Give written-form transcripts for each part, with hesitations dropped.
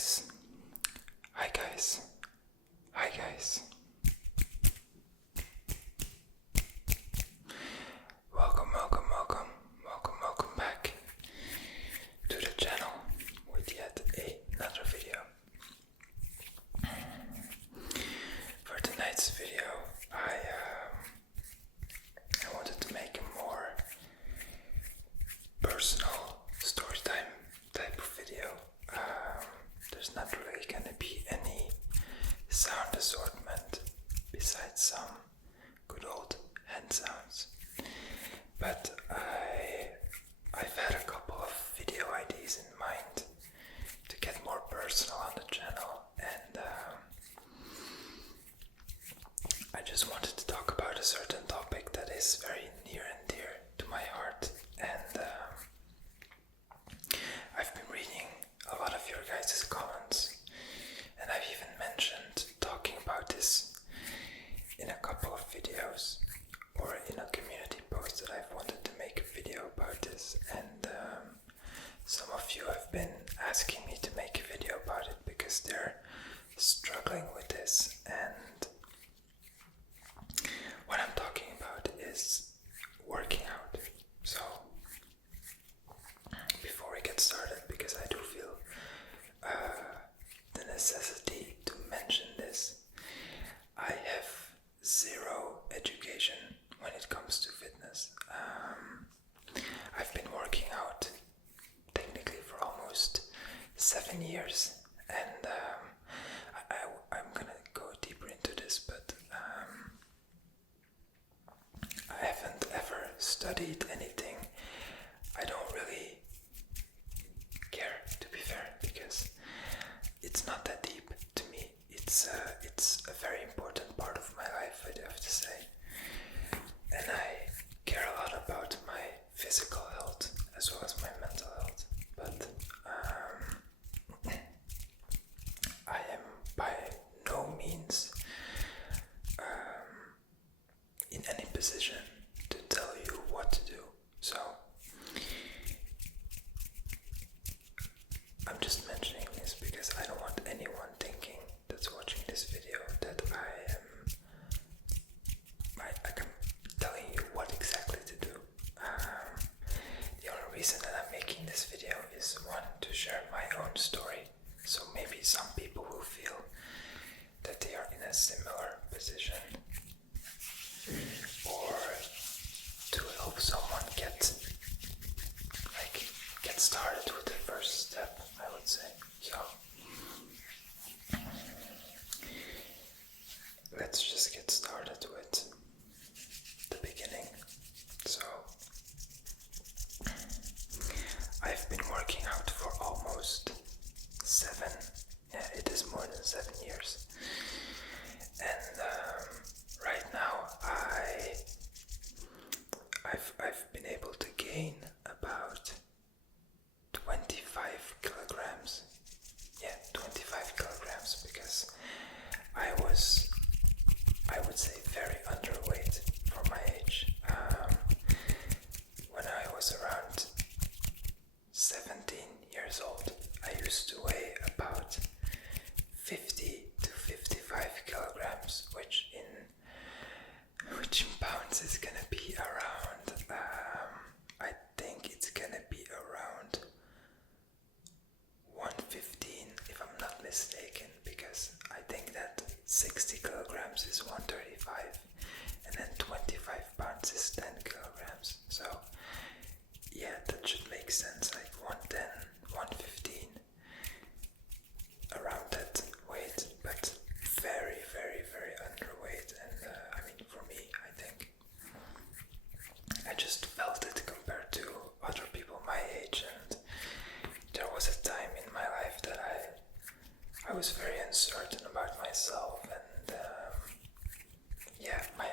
guys. Hi guys. Hi guys. Welcome back to the channel with yet another video. For tonight's video, I wanted to make a more personal story time type of video. There's not really gonna be any sound assortment besides some good old hand sounds. But I've had a couple of video ideas in mind to get more personal on the channel, and I just wanted to talk about a certain topic that is very near and dear to my heart, and I've been reading a lot of your guys' comments, and I've even mentioned talking about this in a couple of videos or in a community post that I've wanted to make a video about this, and some of you have been asking me to make a video about it because they're struggling with this. And what I'm talking about is working out. So before we get started, because I do feel the necessity to mention this, I have zero education when it comes to fitness. I've been working out technically for almost 7 years, and I'm gonna go deeper into this, but I haven't ever studied anything. I don't really care, to be fair, because it's not that deep to me. It's a very important part of my life, I have to say, and I care a lot about my physical health as well as my mental health, but I am by no means in any position to tell you what to do. So I'm just mentioning this because I don't want anyone thinking that's watching this video that I am telling you what exactly to do. The only reason that I'm making this video is, one, to share my own story, so maybe some people will feel that they are in a similar position, or to help someone get started with the first step, I would say. So let's just get started with the beginning. So I've been working out for almost 7, it is more than 7 years, and right now I've been able to gain about 25 kilograms. Yeah, 25 kilograms, because I would say very underweight for my age. When I was around 17 years old, I used to weigh about 50 to 55 kilograms, which in pounds is gonna be around, I think it's gonna be around 115, if I'm not mistaken, because I think that 60 kilograms is 135, and then 25 pounds is 10 kilograms. So yeah, that should make sense, like 110, 115, around that weight, but very, very, very underweight. And I mean, for me, I think I just felt it compared to other people my age, and there was a time in my life that I was very uncertain about myself, and yeah, my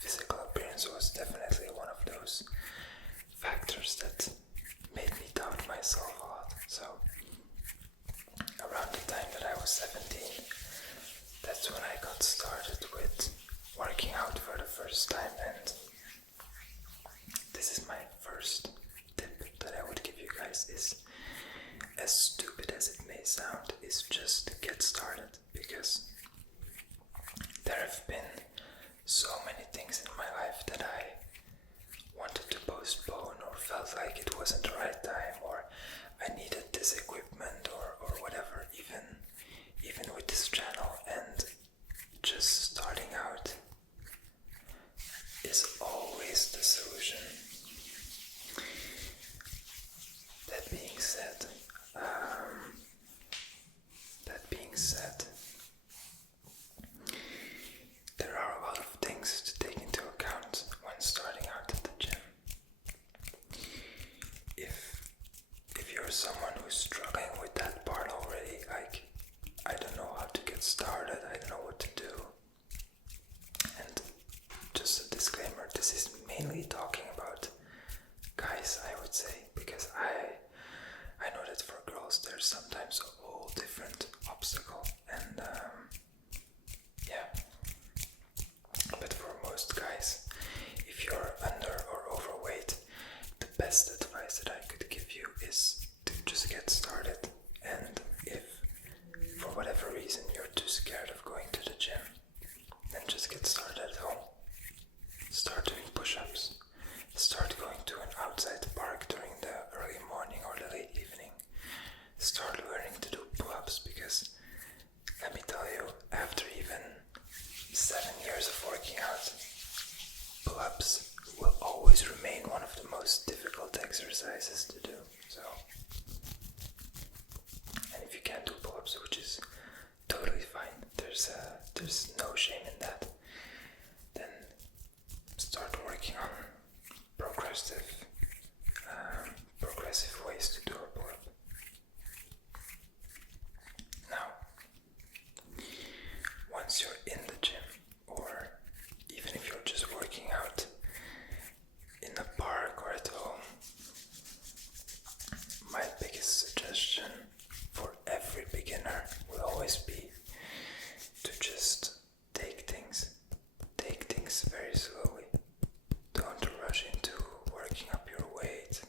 physical appearance was definitely one of those factors that made me doubt myself a lot. So around the time that I was 17, that's when I got started with working out for the first time, and this is my first tip that I would give you guys. Is as stupid as it may sound, is just get started, because there have been so many things in my life that I wanted to postpone, or felt like it wasn't the right time, or I needed this equipment, or whatever, even with this channel. And just starting out is always the solution. That being said, there are a lot of things to take into account when starting out at the gym. If you're someone who's struggling with that part already, like, I don't know how to get started, I don't know what to do. And just a disclaimer, this is mainly talking about guys, I would say, because I know that for girls there's sometimes a whole different obstacle, and yeah. But for most guys, if you're under or overweight, the best advice that I could give you is to just get started. And if for whatever reason you're too scared of going to the gym, then just get started at home. Start doing push-ups. Start going to an outside park during the early morning or the late evening. Start learning to do pull-ups, because let me tell you, after even 7 years of working out, pull-ups will always remain one of the most difficult exercises to do. So, and if you can't do pull-ups, which is totally fine, there's no shame in that, then start working on progressive ways to do a pull-up. Now, once you're in the gym, or even if you're just working out in a park or at home, my biggest suggestion for every beginner will always be to just take things very slowly. Don't rush into working up your weight.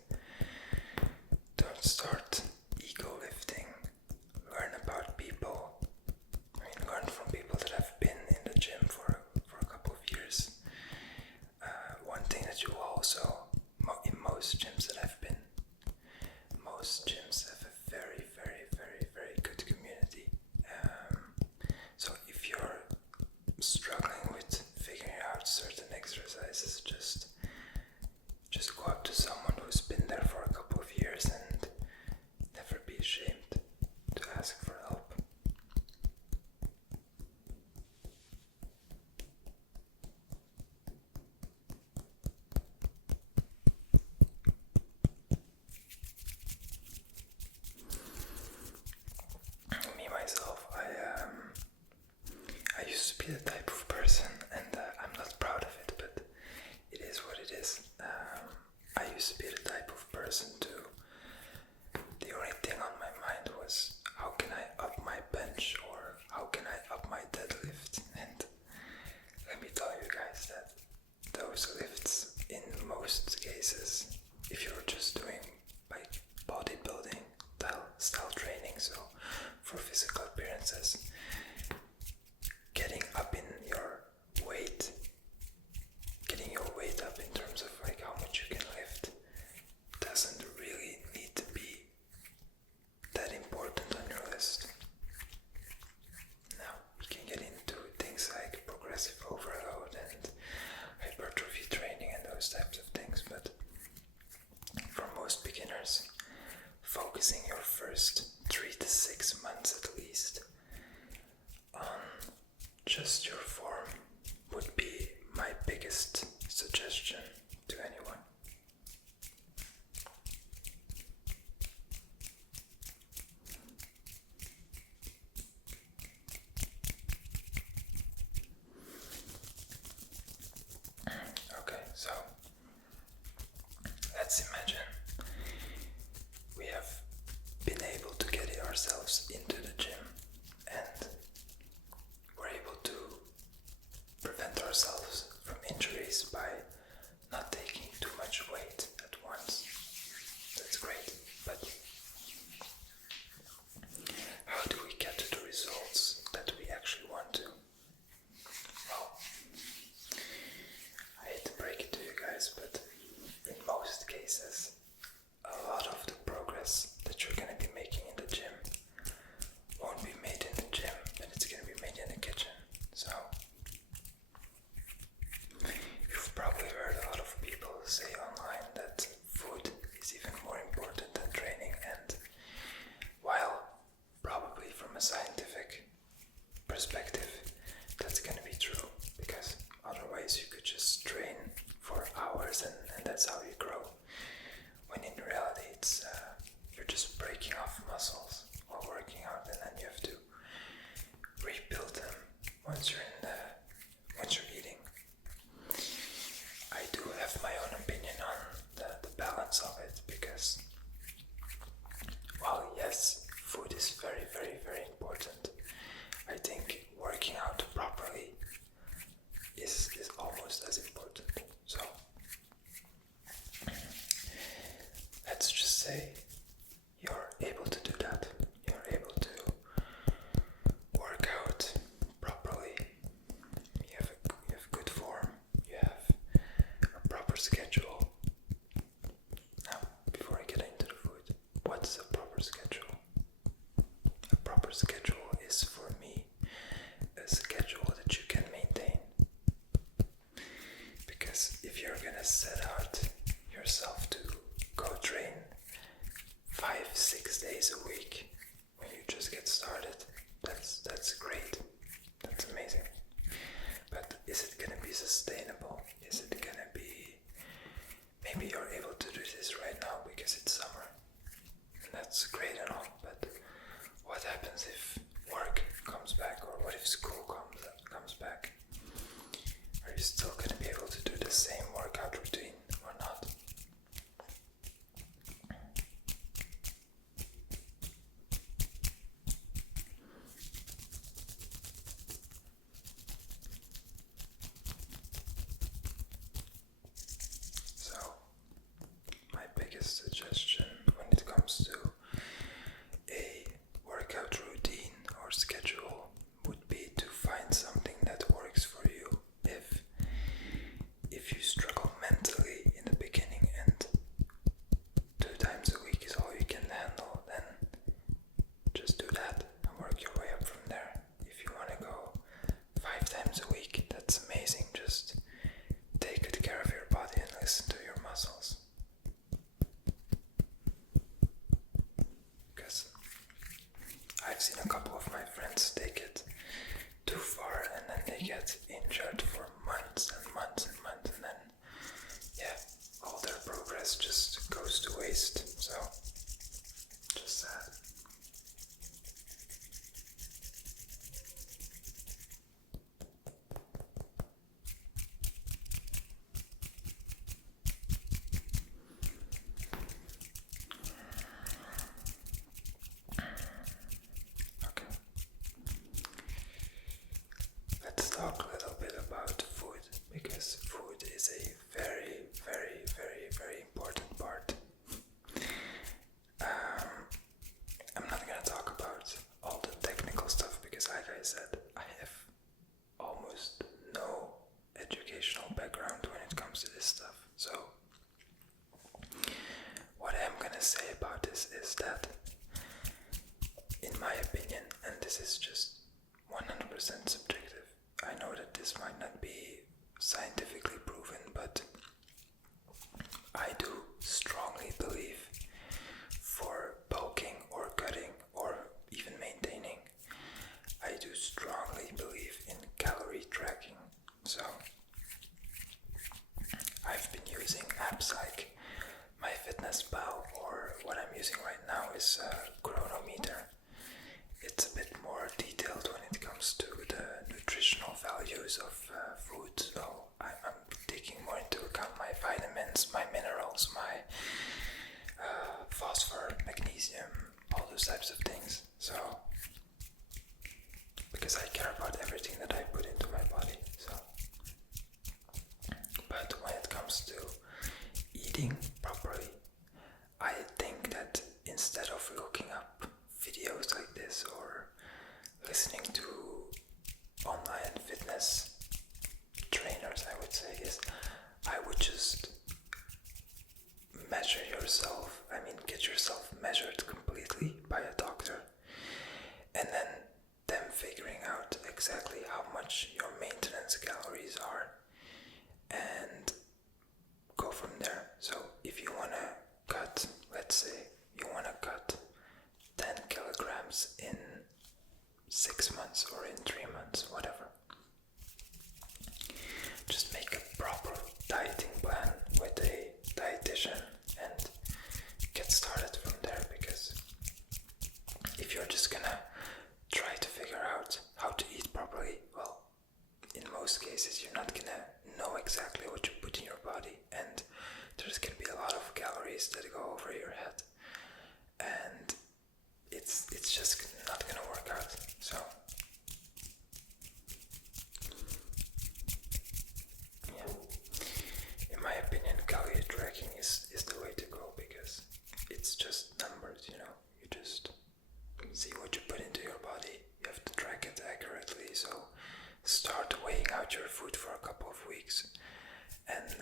Don't start ego lifting. Learn about people. Learn from people that have been in the gym for a couple of years. One thing that you also, in most gyms that I've been, most gyms have a very, very, very, very good community. So if you're struggling with figuring out certain exercises, just go up to someone who's been there for a couple of years, and never be ashamed to ask for help. Me myself, I used to be the type of person, and I'm not proud of it, but it is what it is. I used to be the type of person the only thing on my mind was, how can I up my bench, or how can I up my deadlift? And let me tell you guys that those lifts, in most cases, if you're just doing like bodybuilding style training, so for physical appearances, getting your weight up in terms of like how much you can lift, doesn't really need to be that important on your list. Now, we can get into things like progressive overload and hypertrophy training and those types of things, but for most beginners, focusing your first 3 to 6 months at least on just your form would be my biggest suggestion to anyone. Okay, so let's imagine we have been able to get ourselves into the gym, and we're able to schedule. Now, before I get into the food, what's a proper schedule? A proper schedule is for me a schedule that you can maintain. Because if you're gonna set out yourself to go train 5-6 days a week when you just get started, that's great. That's amazing. But is it gonna be sustainable? Is it gonna be, maybe you're able to do this right now because it's summer, and that's great and all, but what happens if work comes back, or what if school comes back? Are you still gonna be able to do the same workout routine or not? So, my biggest suggestion when it comes to a workout routine or schedule would be to find something that works for you. If you struggle mentally in the beginning and 2 times a week is all you can handle, then just do that and work your way up from there. If you want to go 5 times a week, that's amazing. Just take good care of your body and listen to your muscles. Because I've seen a couple of my friends take it too far and then they get injured for months and months and months, and then all their progress just goes to waste. So just sad. Okay. Let's talk a little bit about food, because food is a very, very, very, very important part. I'm not gonna talk about all the technical stuff because, like I said, I have almost no educational background when it comes to this stuff. So, what I'm gonna say about this is that, in my opinion, and this is just 100% subjective, I know that this might not be scientifically proven, but I do strongly believe for bulking or cutting or even maintaining, I do strongly believe in calorie tracking. So I've been using apps like MyFitnessPal, or what I'm using right now is Chronometer. It's a bit more detailed when it comes to the nutritional values of food, so I'm taking more into account my vitamins, my minerals, my phosphor, magnesium, all those types of things. So, because I care about everything that I put into my body. So, but when it comes to eating properly, I think that instead of looking up videos like this or listening to online fitness trainers, I would say, is I would just measure yourself. Get yourself measured completely by a doctor, and then them figuring out exactly how much your maintenance calories are, and go from there. So if you want to cut, let's say you want to cut 10 kilograms in 6 months or in 3 months, whatever, just make a proper dieting plan with a dietitian and get started from there. Because if you're just gonna try to figure out how to eat properly, well, in most cases you're not gonna know exactly what you put in your body, and there's gonna be a lot of calories that go over your head, and it's just not gonna work out. So in my opinion, calorie tracking is the way to go, because it's just numbers, you just see what you put into your body. You have to track it accurately. So start weighing out your food for a couple of weeks, and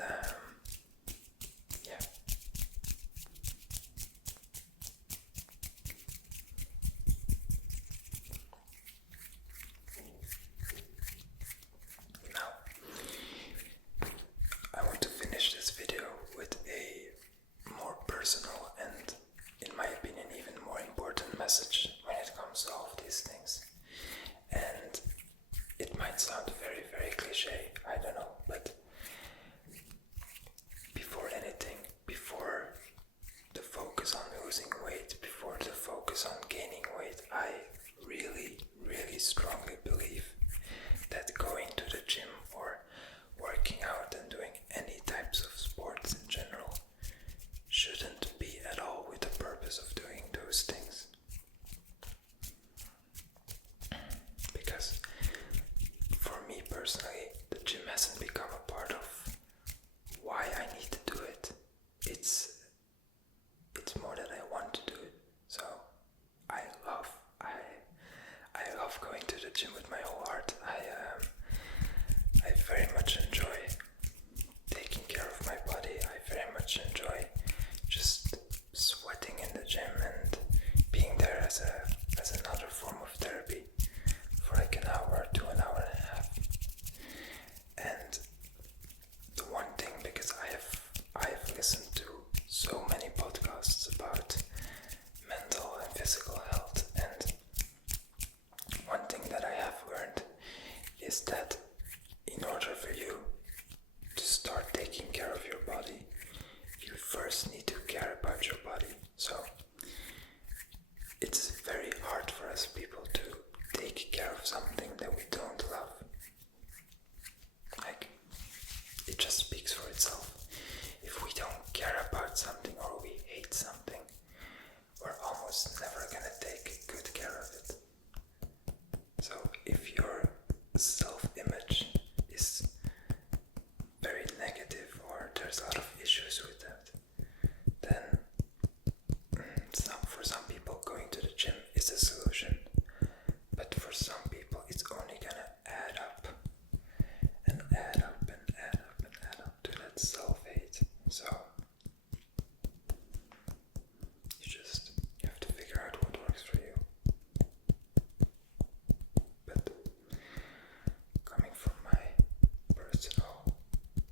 personal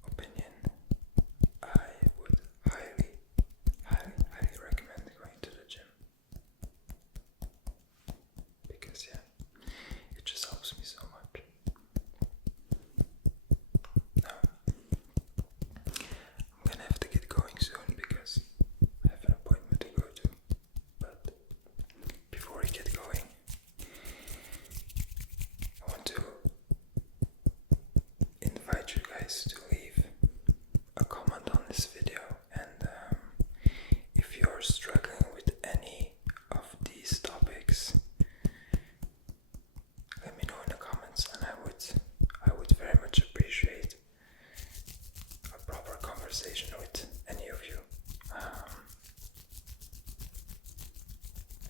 opinion, I would highly, highly, highly recommend going to the gym. Because yeah, it just helps me so much. Now, I'm gonna have to get going soon because I have an appointment to go to. But before we get going, I want to invite you guys to leave a comment on this video, and if you're struggling with any of these topics, let me know in the comments, and I would very much appreciate a proper conversation with any of you.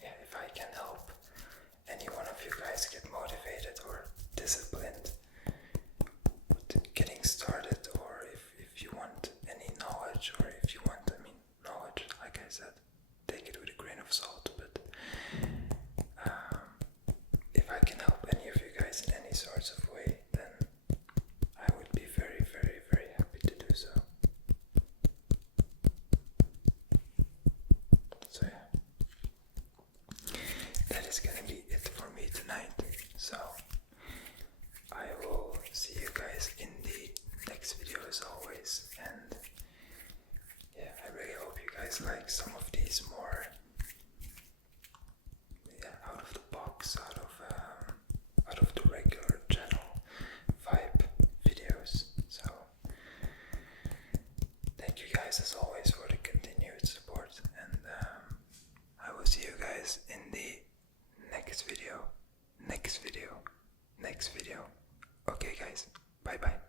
Yeah, if I can help any one of you guys get motivated or disciplined with getting started, or if you want any knowledge, or if you want, knowledge, like I said, take it with a grain of salt, but if I can help any of you guys in any sorts of way, then I would be very, very, very happy to do so. So yeah, that is gonna be it for me tonight. So I will see you guys in the next video as always, and yeah, I really hope you guys like some of these more out of the box, out of the regular channel vibe videos. So thank you guys as always for the continued support, and I will see you guys in the next video. Okay guys, bye bye.